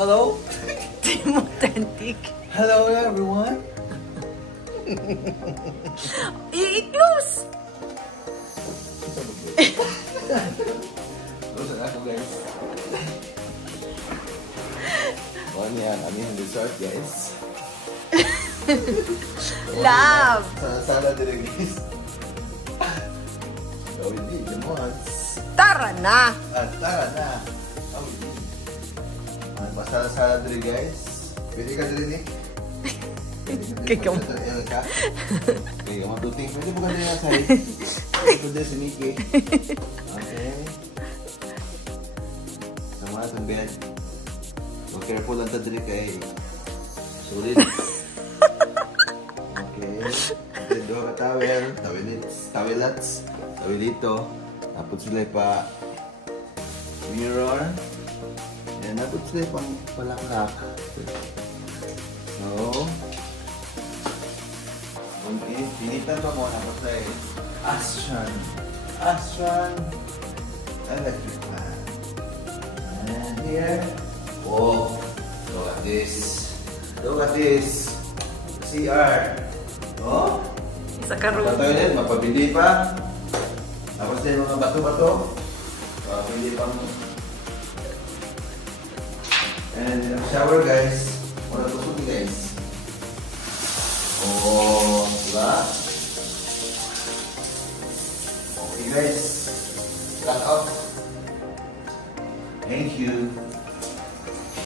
Hello? Team Authentic. Hello everyone. I-close! Gusto na ako guys. O niyan, aming dessert guys. Love! Sana din guys. Gawin din, lemons. Tara na! At tara na. Gawin din. Pasala-sala din guys. Pwede ka din eh. Kaya mo. Kaya matuting. Pwede mo ka din yung side. Ito din si Nikki. Okay. Sama itong bed. So careful lang ito din kay sulit. Okay. Then do ka towel. Towelats. Towel dito. Tapos sila pa mirror. Yan. Tapos sila pang palakak. So, okay, pinitan pa mo na patay. Astron electric fan. And here, oh, look at this. Look at this. CR. Oh, Sa karoon. sa toilet, mapabili pa. Tapos din mga bato-bato. Mapabili pa mo. And shower guys. Wala tusok guys.